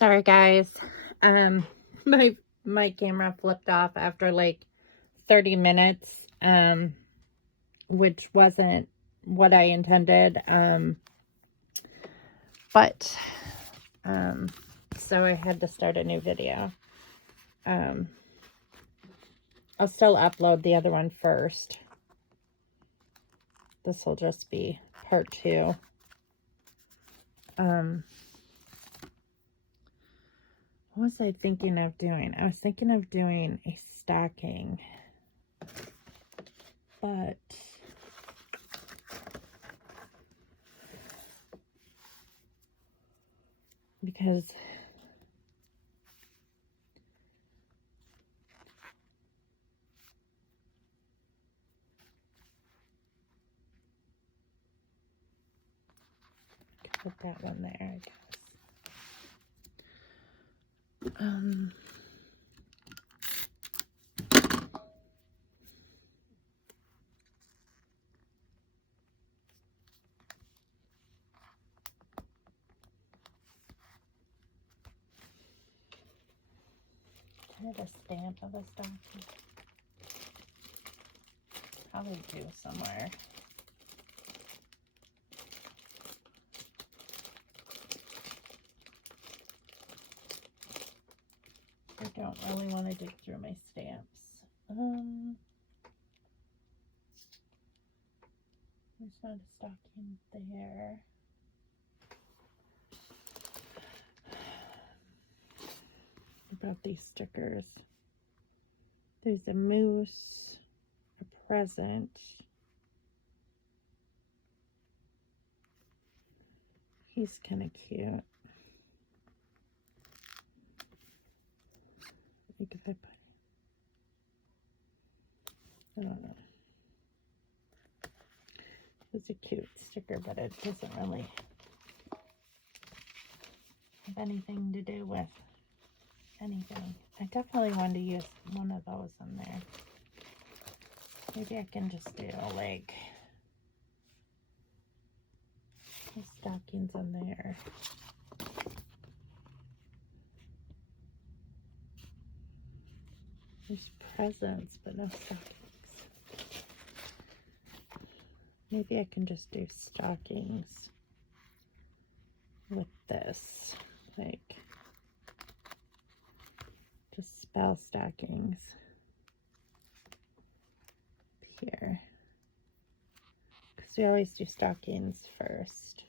Sorry guys. Um my camera flipped off after like 30 minutes, which wasn't what I intended. But so I had to start a new video. I'll still upload the other one first. This will just be part 2. What was I thinking of doing? I was thinking of doing a stocking, but because put that one there, I guess. I have a stamp of a stocking. Probably do somewhere. I don't really want to dig through my stamps. There's not a stocking there. What about these stickers? There's a moose, a present. He's kind of cute. If I put, I don't know. It's a cute sticker, but it doesn't really have anything to do with anything. I definitely want to use one of those in there. Maybe I can just do like stockings in there. There's presents, but no stockings. Maybe I can just do stockings with this, like just spell stockings here, because we always do stockings first.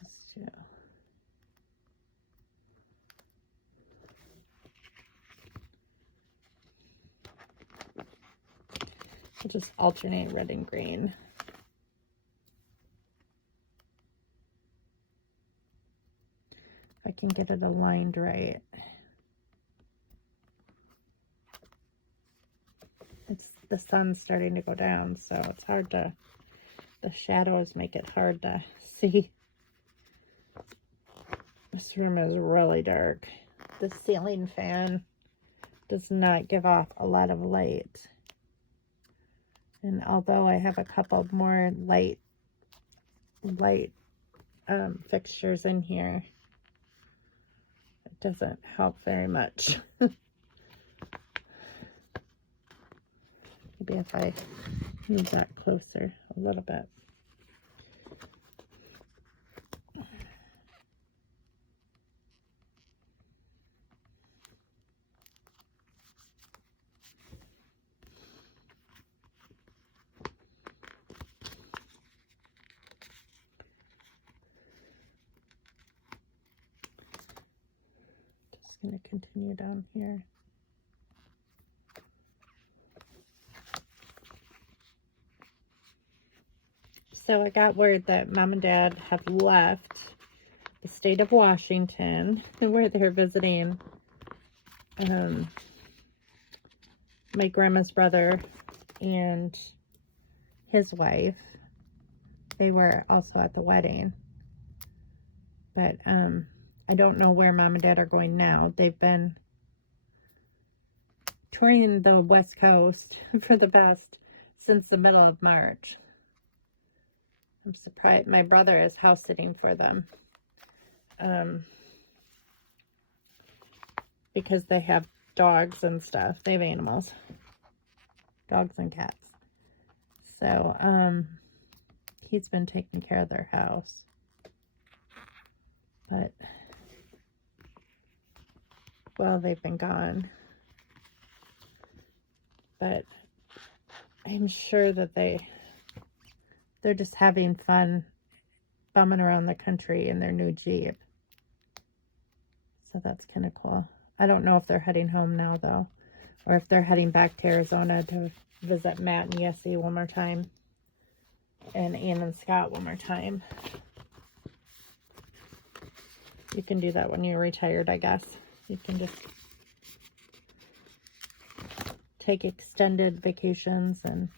Just do. I'll just alternate red and green. If I can get it aligned right. The sun's starting to go down, so it's hard to, the shadows make it hard to see. This room is really dark. The ceiling fan does not give off a lot of light. And although I have a couple more light fixtures in here, it doesn't help very much. Maybe if I move that closer a little bit. Just going to continue down here. So I got word that Mom and Dad have left the state of Washington, where they're visiting my grandma's brother and his wife. They were also at the wedding. But I don't know where Mom and Dad are going now. They've been touring the West Coast for the past, since the middle of March. I'm surprised. My brother is house sitting for them. Because they have dogs and stuff. They have animals. Dogs and cats. So, he's been taking care of their house. But, well, they've been gone. But I'm sure that they're just having fun bumming around the country in their new Jeep. So that's kind of cool. I don't know if they're heading home now, though. Or if they're heading back to Arizona to visit Matt and Yessie one more time. And Ann and Scott one more time. You can do that when you're retired, I guess. You can just take extended vacations and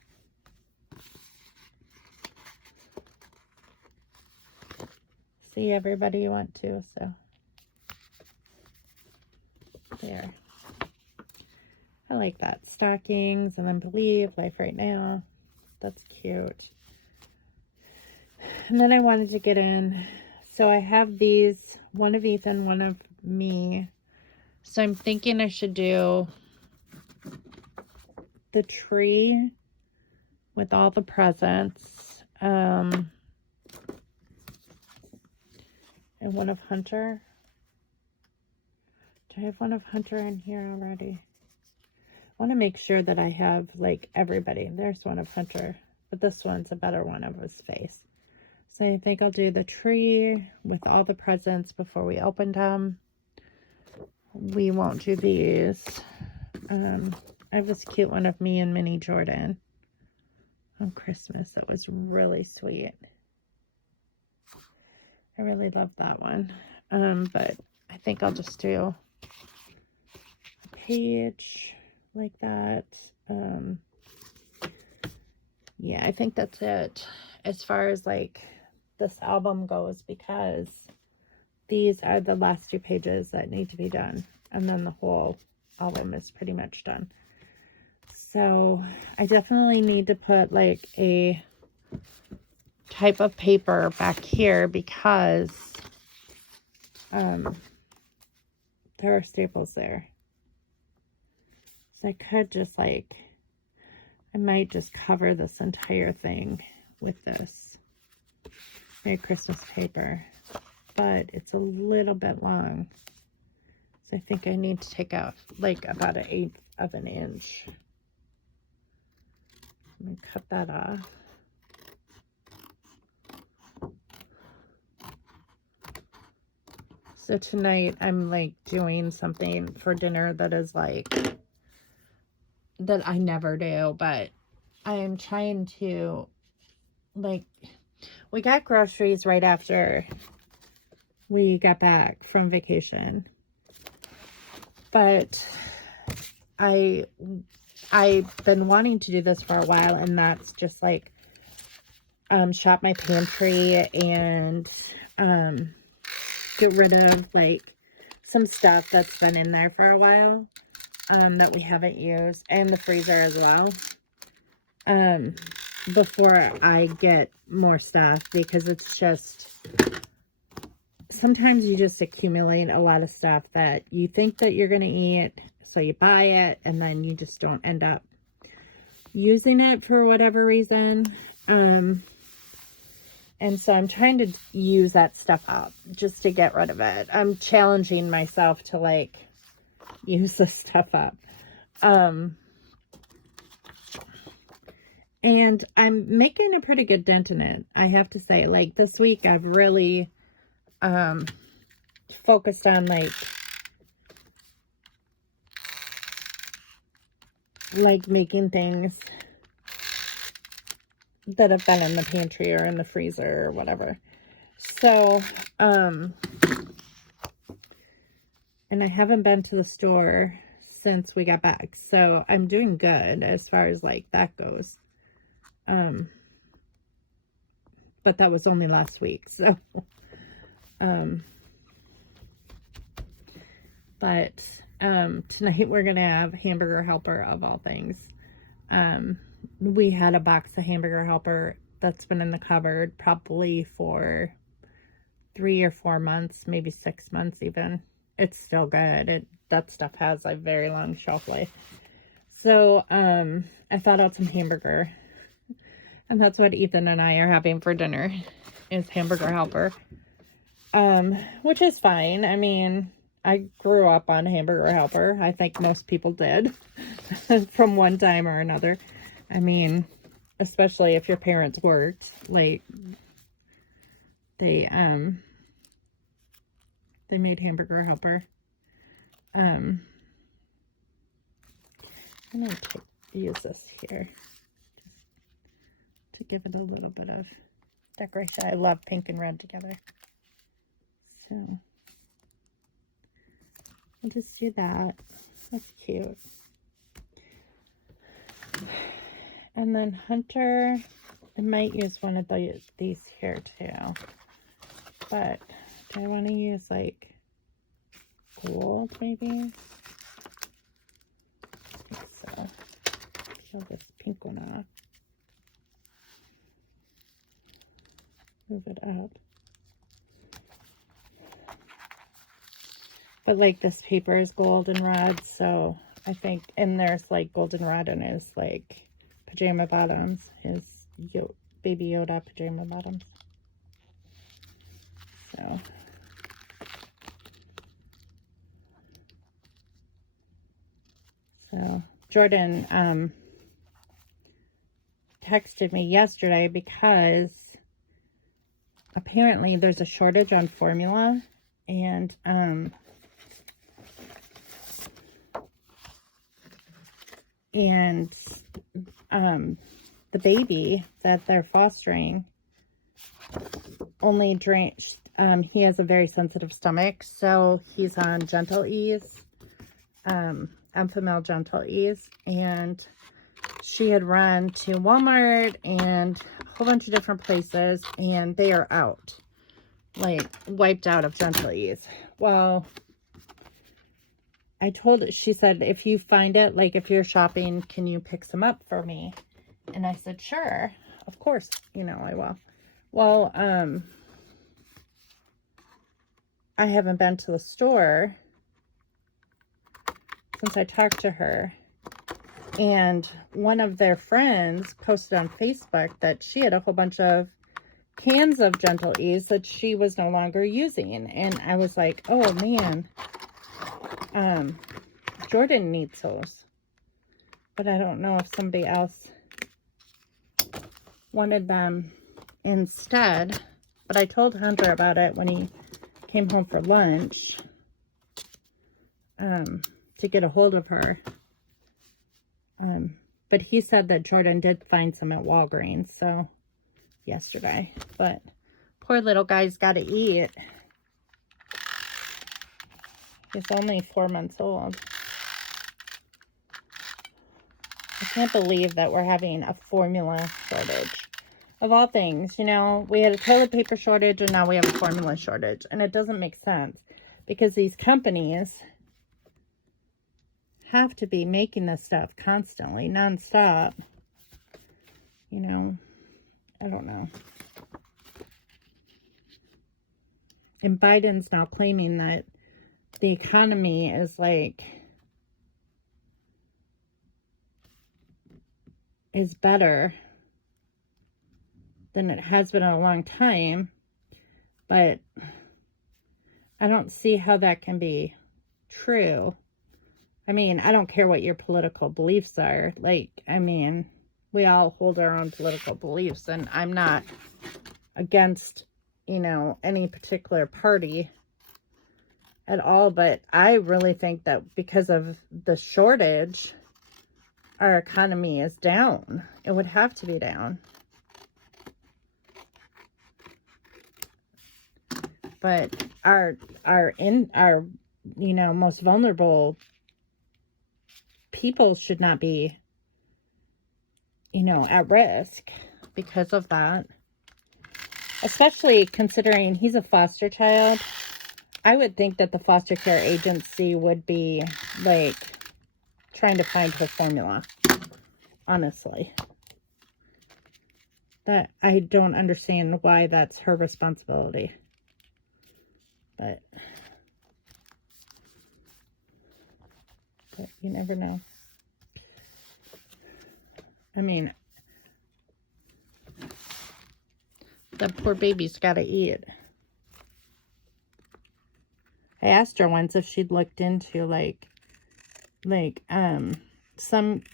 see everybody you want to, so there. I like that. Stockings, and then Believe, Life Right Now. That's cute. And then I wanted to get in, so I have these, one of Ethan, one of me. So I'm thinking I should do the tree with all the presents. And one of Hunter. Do I have one of Hunter in here already? I want to make sure that I have, like, everybody. There's one of Hunter. But this one's a better one of his face. So I think I'll do the tree with all the presents before we open them. We won't do these. I have this cute one of me and Minnie Jordan on Christmas. That was really sweet. I really love that one. But I think I'll just do a page like that. Yeah, I think that's it as far as like this album goes, because these are the last 2 pages that need to be done, and then the whole album is pretty much done. So I definitely need to put like a type of paper back here, because there are staples there. So I could just like, I might just cover this entire thing with this Merry Christmas paper, but it's a little bit long. So I think I need to take out like about 1/8 of an inch. I'm going to cut that off. So tonight I'm like doing something for dinner that is like, that I never do, but I am trying to, like, we got groceries right after we got back from vacation, but I've been wanting to do this for a while, and that's just like shop my pantry and get rid of like some stuff that's been in there for a while that we haven't used, and the freezer as well, before I get more stuff, because it's just, sometimes you just accumulate a lot of stuff that you think that you're going to eat, so you buy it, and then you just don't end up using it for whatever reason. And so I'm trying to use that stuff up just to get rid of it. I'm challenging myself to like use this stuff up. And I'm making a pretty good dent in it, I have to say. Like this week I've really focused on like making things that have been in the pantry or in the freezer or whatever. So, and I haven't been to the store since we got back. So I'm doing good as far as like that goes. But that was only last week. So, but tonight we're going to have Hamburger Helper of all things. We had a box of Hamburger Helper that's been in the cupboard probably for 3 or 4 months, maybe 6 months even. It's still good. That stuff has a very long shelf life. So, I thought out some hamburger. And that's what Ethan and I are having for dinner, is Hamburger Helper. Which is fine. I mean, I grew up on Hamburger Helper. I think most people did from one time or another. I mean, especially if your parents worked, like, they made Hamburger Helper. I'm going to use this here just to give it a little bit of decoration. I love pink and red together. So, I'll just do that. That's cute. And then Hunter, I might use one of these here too. But do I want to use like gold maybe? I think so. Peel this pink one off. Move it out. But like this paper is goldenrod, so I think, and there's like goldenrod in his like pajama bottoms, his baby Yoda pajama bottoms. So Jordan texted me yesterday because apparently there's a shortage on formula, and the baby that they're fostering only drinks, he has a very sensitive stomach, so he's on Gentle Ease, Enfamil Gentle Ease, and she had run to Walmart and a whole bunch of different places, and they are out, like wiped out of Gentle Ease. Well, I told her, she said, if you find it, like if you're shopping, can you pick some up for me? And I said, sure, of course, you know, I will. Well, I haven't been to the store since I talked to her. And one of their friends posted on Facebook that she had a whole bunch of cans of Gentle Ease that she was no longer using. And I was like, oh man, Jordan needs those. But I don't know if somebody else wanted them instead. But I told Hunter about it when he came home for lunch, to get a hold of her. But he said that Jordan did find some at Walgreens, so yesterday. But poor little guy's got to eat. He's only 4 months old. I can't believe that we're having a formula shortage. Of all things, you know, we had a toilet paper shortage and now we have a formula shortage. And it doesn't make sense because these companies have to be making this stuff constantly, nonstop. You know, I don't know. And Biden's now claiming that the economy is better than it has been in a long time, but I don't see how that can be true. I mean, I don't care what your political beliefs are. Like, I mean, we all hold our own political beliefs, and I'm not against, you know, any particular party at all, but I really think that because of the shortage, our economy is down. It would have to be down. But our you know, most vulnerable people should not be, you know, at risk because of that. Especially considering he's a foster child. I would think that the foster care agency would be like trying to find her formula, honestly. That I don't understand why that's her responsibility. But you never know. I mean, the poor baby's got to eat. I asked her once if she'd looked into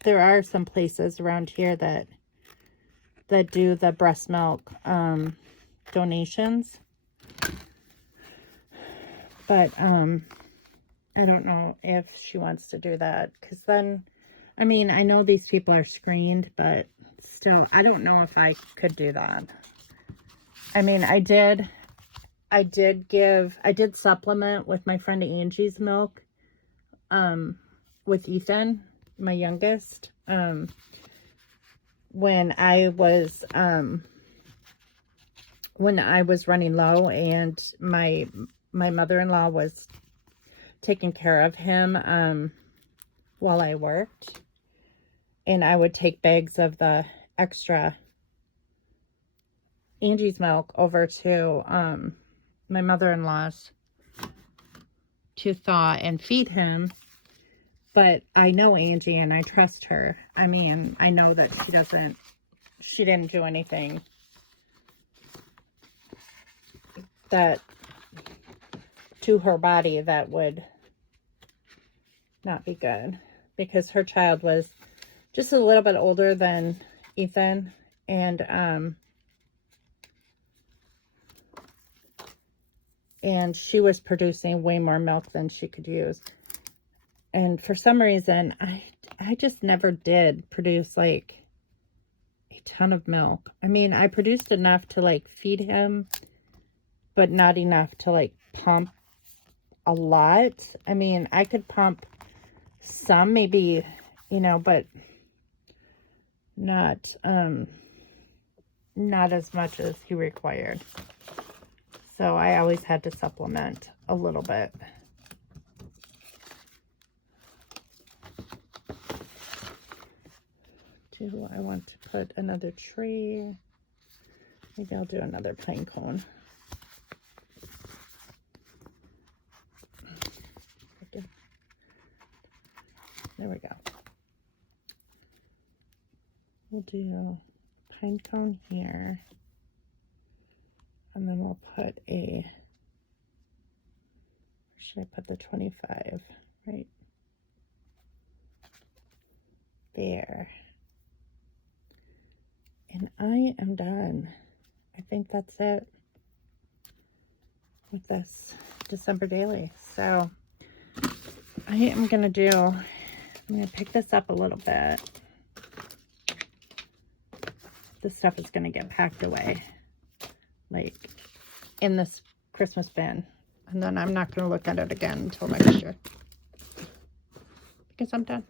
there are some places around here that do the breast milk donations. But I don't know if she wants to do that, because then, I mean, I know these people are screened, but still, I don't know if I could do that. I mean, I did supplement with my friend Angie's milk, with Ethan, my youngest, when I was running low, and my mother-in-law was taking care of him, while I worked, and I would take bags of the extra Angie's milk over to, my mother-in-law's to thaw and feed him. But I know Angie and I trust her. I mean, I know that she didn't do anything that to her body that would not be good, because her child was just a little bit older than Ethan, and she was producing way more milk than she could use. And for some reason, I just never did produce like a ton of milk. I mean, I produced enough to like feed him, but not enough to like pump a lot. I mean, I could pump some, maybe, but not as much as he required. So I always had to supplement a little bit. Do I want to put another tree? Maybe I'll do another pine cone. There we go. We'll do pine cone here. And then we'll put where should I put the 25? Right there. And I am done. I think that's it with this December daily. So I'm going to pick this up a little bit. This stuff is going to get packed away, like in this Christmas bin. And then I'm not going to look at it again until next year, because I'm done.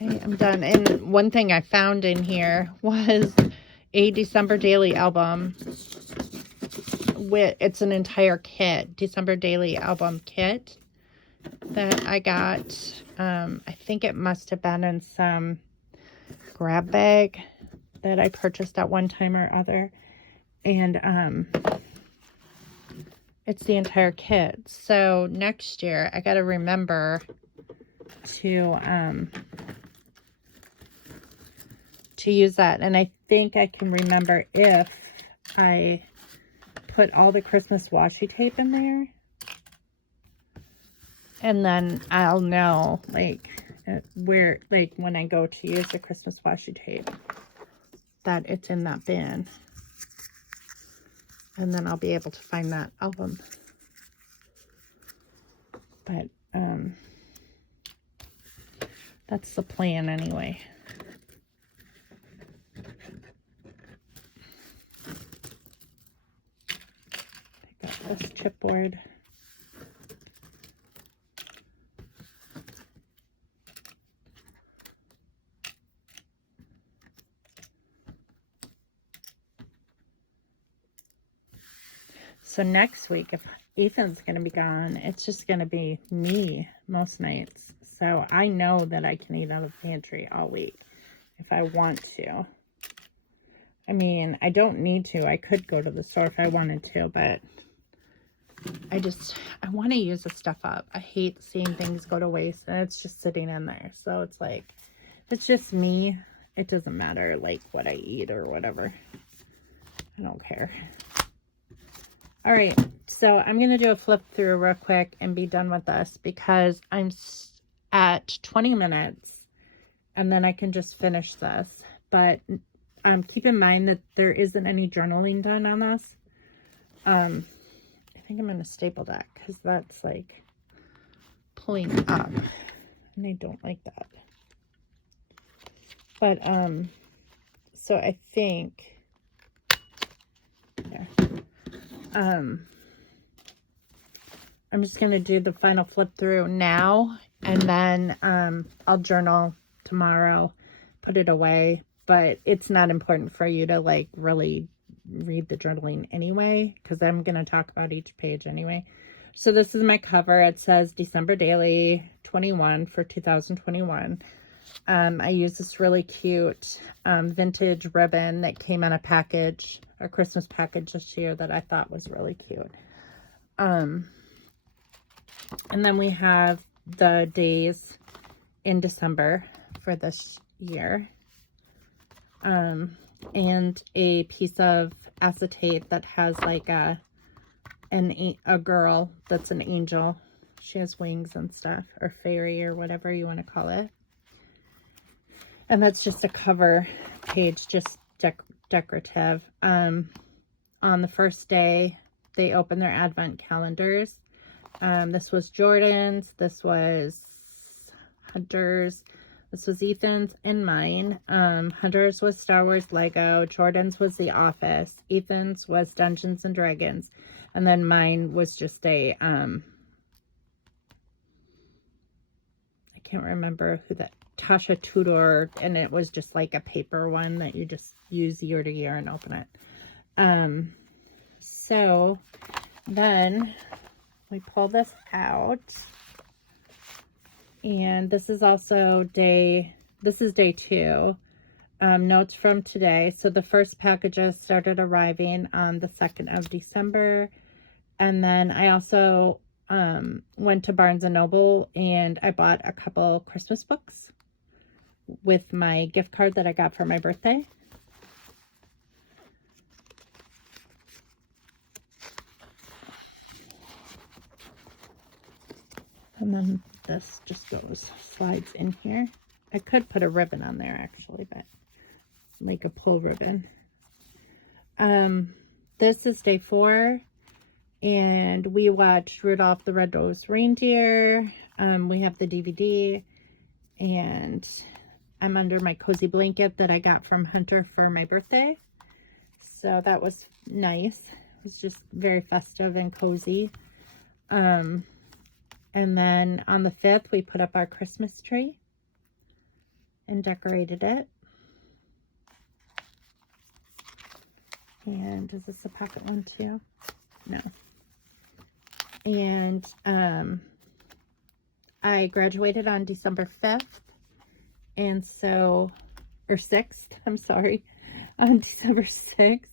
I'm done. And one thing I found in here was a December daily album. It's an entire kit, December daily album kit that I got. I think it must have been in some grab bag that I purchased at one time or other. And it's the entire kit. So next year I got to remember to use that. And I think I can remember if I put all the Christmas washi tape in there. And then I'll know, like, where, like, when I go to use the Christmas washi tape, that it's in that bin. And then I'll be able to find that album. But, that's the plan anyway. Pick up this chipboard. So next week, if Ethan's going to be gone, it's just going to be me most nights. So I know that I can eat out of the pantry all week if I want to. I mean, I don't need to. I could go to the store if I wanted to, but I want to use the stuff up. I hate seeing things go to waste, and it's just sitting in there. So it's like, if it's just me, it doesn't matter, like, what I eat or whatever. I don't care. All right, so I'm going to do a flip through real quick and be done with this because I'm at 20 minutes, and then I can just finish this. But keep in mind that there isn't any journaling done on this. I think I'm going to staple that because that's like pulling up, and I don't like that. But so I think yeah, I'm just going to do the final flip through now, and then I'll journal tomorrow, put it away. But it's not important for you to like really read the journaling anyway, because I'm going to talk about each page anyway. So this is my cover. It says December Daily 21 for 2021. I used this really cute vintage ribbon that came on a package, a Christmas package this year, that I thought was really cute. And then we have the days in December for this year. And a piece of acetate that has like a girl that's an angel. She has wings and stuff, or fairy, or whatever you want to call it. And that's just a cover page, just decorative. On the first day, they opened their advent calendars. This was Jordan's, this was Hunter's, this was Ethan's and mine. Hunter's was Star Wars Lego. Jordan's was The Office. Ethan's was Dungeons and Dragons. And then mine was just a, I can't remember who that, Tasha Tudor. And it was just like a paper one that you just use year to year and open it. So then we pull this out. And this is also day 2. Notes from today. So the first packages started arriving on the 2nd of December. And then I also went to Barnes & Noble and I bought a couple Christmas books with my gift card that I got for my birthday. And then this just slides in here. I could put a ribbon on there actually, but like a pull ribbon. This is day 4, and we watched Rudolph the Red-Nosed Reindeer. We have the DVD, and I'm under my cozy blanket that I got from Hunter for my birthday. So that was nice. It was just very festive and cozy. And then on the 5th, we put up our Christmas tree and decorated it. And is this a pocket one too? No. And I graduated on December 5th. And so, or 6th, I'm sorry, on December 6th.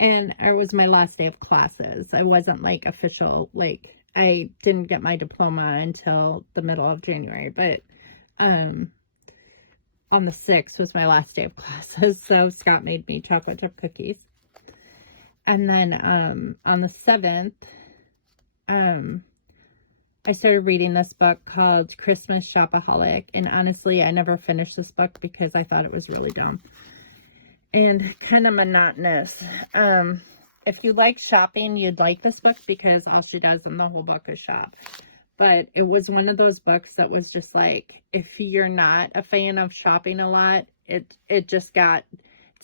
And it was my last day of classes. I wasn't like official, like, I didn't get my diploma until the middle of January, but on the 6th was my last day of classes, so Scott made me chocolate chip cookies. And then on the 7th, I started reading this book called Christmas Shopaholic, and honestly, I never finished this book because I thought it was really dumb and kind of monotonous. If you like shopping, you'd like this book because all she does in the whole book is shop. But it was one of those books that was just like, if you're not a fan of shopping a lot, it just got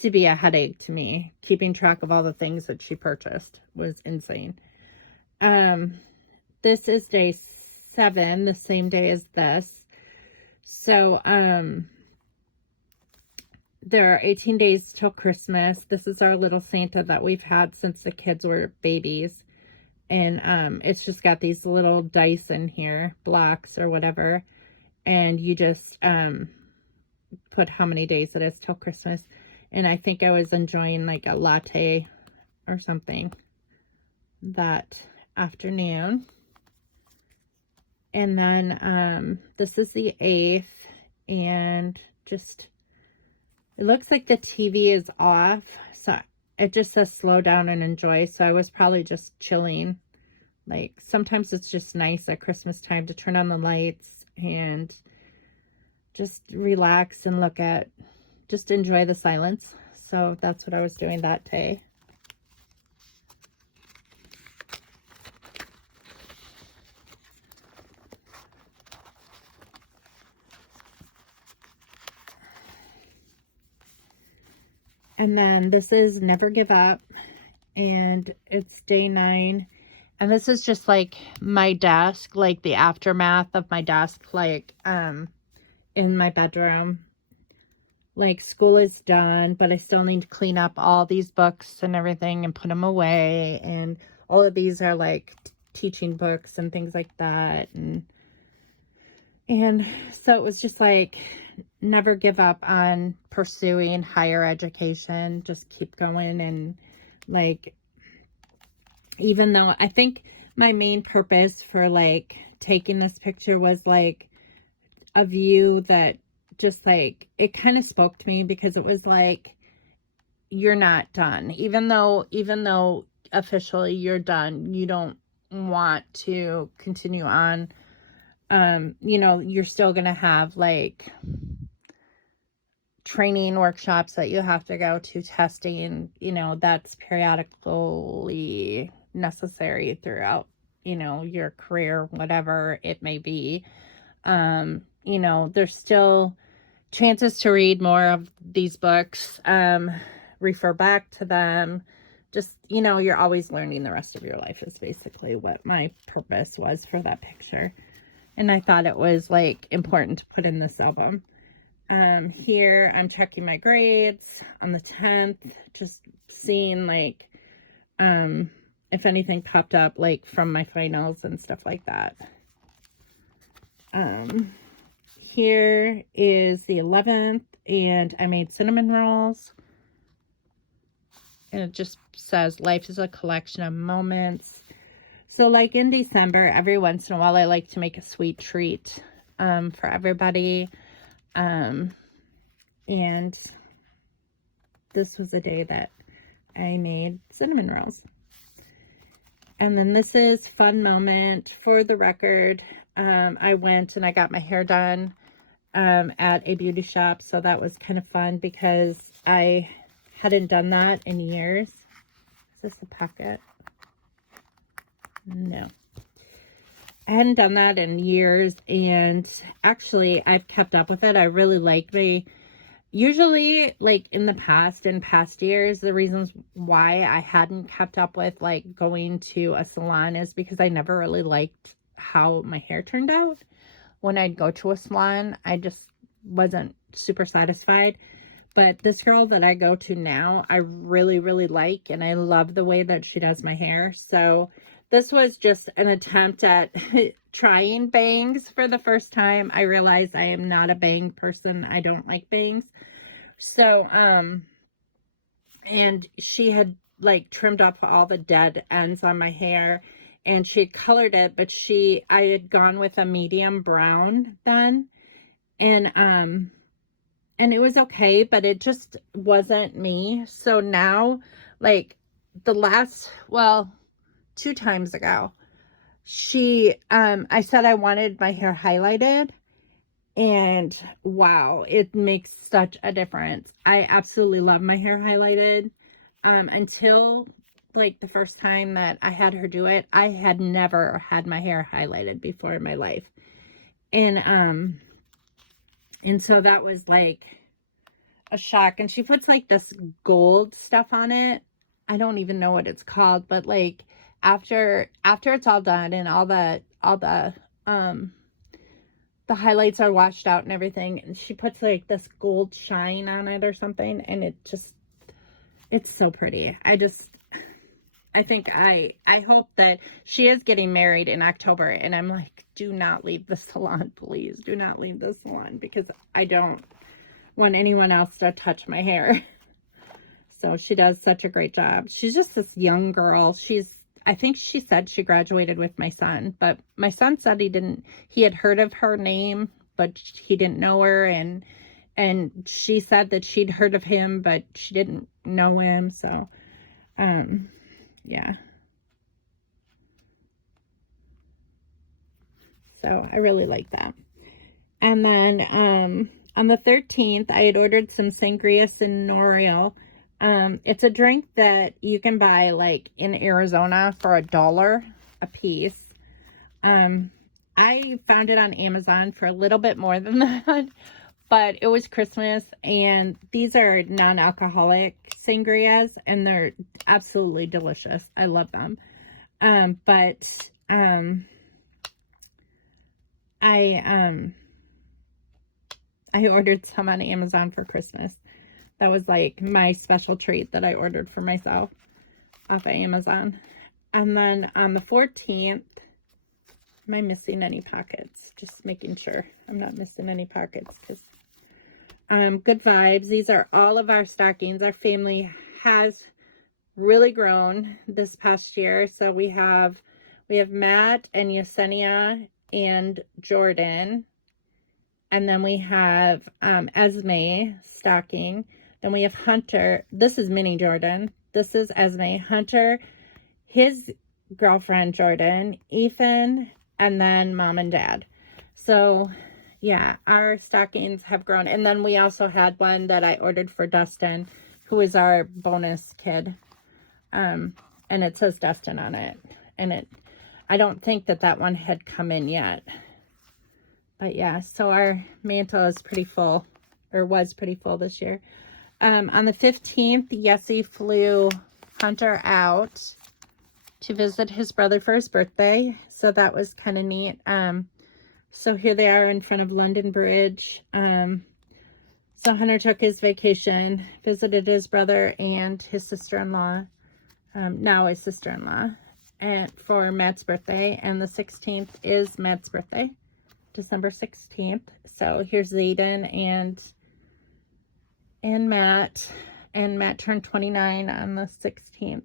to be a headache to me. Keeping track of all the things that she purchased was insane. This is day 7, the same day as this. So, there are 18 days till Christmas. This is our little Santa that we've had since the kids were babies. And it's just got these little dice in here, blocks or whatever. And you just put how many days it is till Christmas. And I think I was enjoying like a latte or something that afternoon. And then this is the 8th, and just, it looks like the TV is off, so it just says slow down and enjoy. So I was probably just chilling. Like, sometimes it's just nice at Christmas time to turn on the lights and just relax and just enjoy the silence. So that's what I was doing that day. And then this is Never Give Up, and it's day 9. And this is just like my desk, like the aftermath of my desk, like in my bedroom. Like, school is done, but I still need to clean up all these books and everything and put them away. And all of these are like teaching books and things like that. And so it was just like, never give up on pursuing higher education. Just keep going. And like, even though I think my main purpose for like taking this picture was like a view that just like, it kind of spoke to me, because it was like, you're not done. Even though officially you're done, you don't want to continue on. You know, you're still going to have like training workshops that you have to go to, testing, you know, that's periodically necessary throughout, you know, your career, whatever it may be. You know, there's still chances to read more of these books, refer back to them. Just, you know, you're always learning the rest of your life is basically what my purpose was for that picture. And I thought it was like important to put in this album. Here I'm checking my grades on the 10th, just seeing like, if anything popped up like from my finals and stuff like that. Here is the 11th, and I made cinnamon rolls. And it just says, life is a collection of moments. So like in December, every once in a while, I like to make a sweet treat for everybody. And this was the day that I made cinnamon rolls. And then this is fun moment. For the record, I went and I got my hair done at a beauty shop. So that was kind of fun, because I hadn't done that in years. Is this a packet? No. I hadn't done that in years, and actually I've kept up with it. I really like usually like in past years, the reasons why I hadn't kept up with like going to a salon is because I never really liked how my hair turned out. When I'd go to a salon, I just wasn't super satisfied. But this girl that I go to now, I really, really like, and I love the way that she does my hair. So this was just an attempt at trying bangs for the first time. I realized I am not a bang person. I don't like bangs. So, and she had like trimmed off all the dead ends on my hair, and she had colored it, but I had gone with a medium brown then. And it was okay, but it just wasn't me. So now, like two times ago, I said I wanted my hair highlighted, and wow, it makes such a difference. I absolutely love my hair highlighted. Until like the first time that I had her do it, I had never had my hair highlighted before in my life. And so that was like a shock. And she puts like this gold stuff on it. I don't even know what it's called, but like after it's all done and all the highlights are washed out and everything, and she puts like this gold shine on it or something, and it's so pretty. I hope that she is getting married in October, and I'm like, do not leave the salon, please. Do not leave the salon, because I don't want anyone else to touch my hair. So she does such a great job. She's just this young girl. I think she said she graduated with my son, but my son said he had heard of her name, but he didn't know her. And she said that she'd heard of him, but she didn't know him. So, yeah. So I really like that. And then, on the 13th, I had ordered some sangria senorio. It's a drink that you can buy like in Arizona for $1 a piece. I found it on Amazon for a little bit more than that, but it was Christmas, and these are non-alcoholic sangrias, and they're absolutely delicious. I love them. I ordered some on Amazon for Christmas. That was like my special treat that I ordered for myself off of Amazon. And then on the 14th, am I missing any pockets? Just making sure I'm not missing any pockets, because good vibes. These are all of our stockings. Our family has really grown this past year. So we have Matt and Yesenia and Jordan. And then we have Esme stocking. Then we have Hunter. This is mini Jordan. This is Esme. Hunter, his girlfriend Jordan, Ethan, and then mom and dad. So yeah, our stockings have grown. And then we also had one that I ordered for Dustin, who is our bonus kid. And it says Dustin on it. And I don't think that one had come in yet. But yeah, so our mantle is pretty full, or was pretty full this year. On the 15th, Yessie flew Hunter out to visit his brother for his birthday. So that was kind of neat. So here they are in front of London Bridge. So Hunter took his vacation, visited his brother and his sister-in-law, now his sister-in-law, and for Matt's birthday. And the 16th is Matt's birthday, December 16th. So here's Zayden and Matt. And Matt turned 29 on the 16th.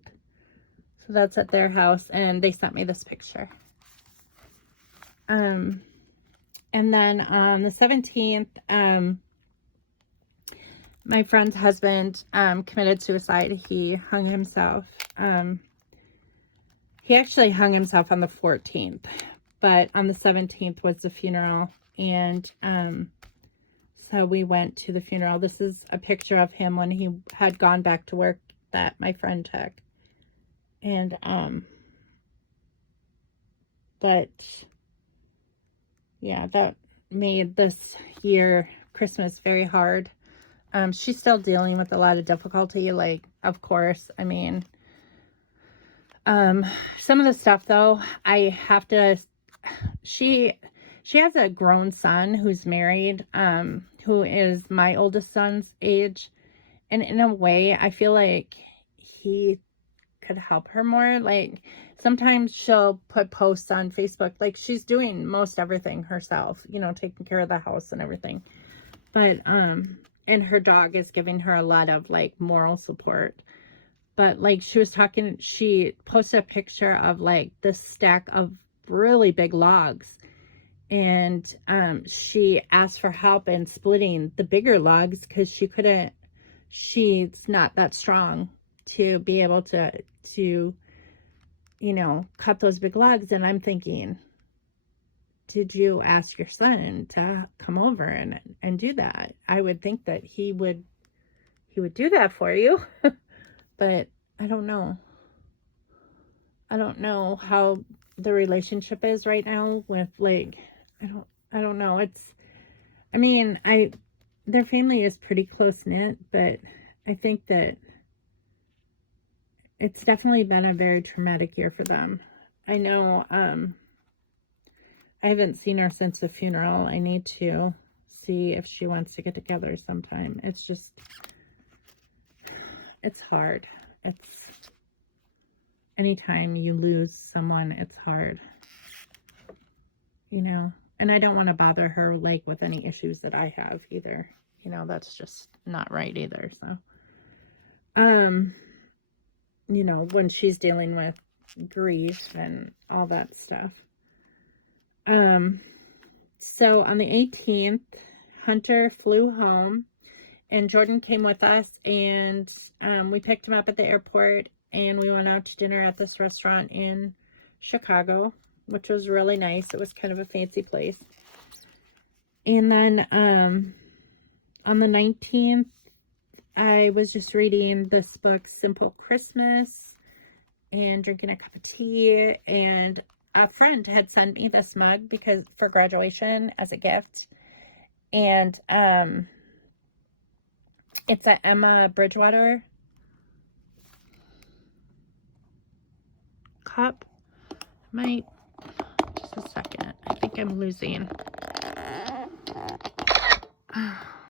So that's at their house, and they sent me this picture. And then on the 17th, my friend's husband committed suicide. He hung himself. He actually hung himself on the 14th, but on the 17th was the funeral, and so we went to the funeral. This is a picture of him when he had gone back to work that my friend took. And but yeah, that made this year Christmas very hard. She's still dealing with a lot of difficulty, like, of course. I mean, some of the stuff though, I have to, she has a grown son who's married, who is my oldest son's age. And in a way, I feel like he could help her more. Like, sometimes she'll put posts on Facebook, like she's doing most everything herself, you know, taking care of the house and everything. But, and her dog is giving her a lot of like moral support. But like she posted a picture of like this stack of really big logs. And she asked for help in splitting the bigger logs because she's not that strong to be able to, you know, cut those big logs. And I'm thinking, did you ask your son to come over and do that? I would think that he would do that for you. But I don't know. I don't know how the relationship is right now with, like, I don't know. Their family is pretty close knit, but I think that it's definitely been a very traumatic year for them. I know, I haven't seen her since the funeral. I need to see if she wants to get together sometime. It's hard. Anytime you lose someone, it's hard, you know, and I don't want to bother her like with any issues that I have either, you know, that's just not right either. So, you know, when she's dealing with grief and all that stuff. So on the 18th, Hunter flew home, and Jordan came with us, and we picked him up at the airport, and we went out to dinner at this restaurant in Chicago, which was really nice. It was kind of a fancy place. And then on the 19th, I was just reading this book, Simple Christmas, and drinking a cup of tea, and a friend had sent me this mug because for graduation as a gift. And it's a Emma Bridgewater cup. Just a second. I think I'm losing.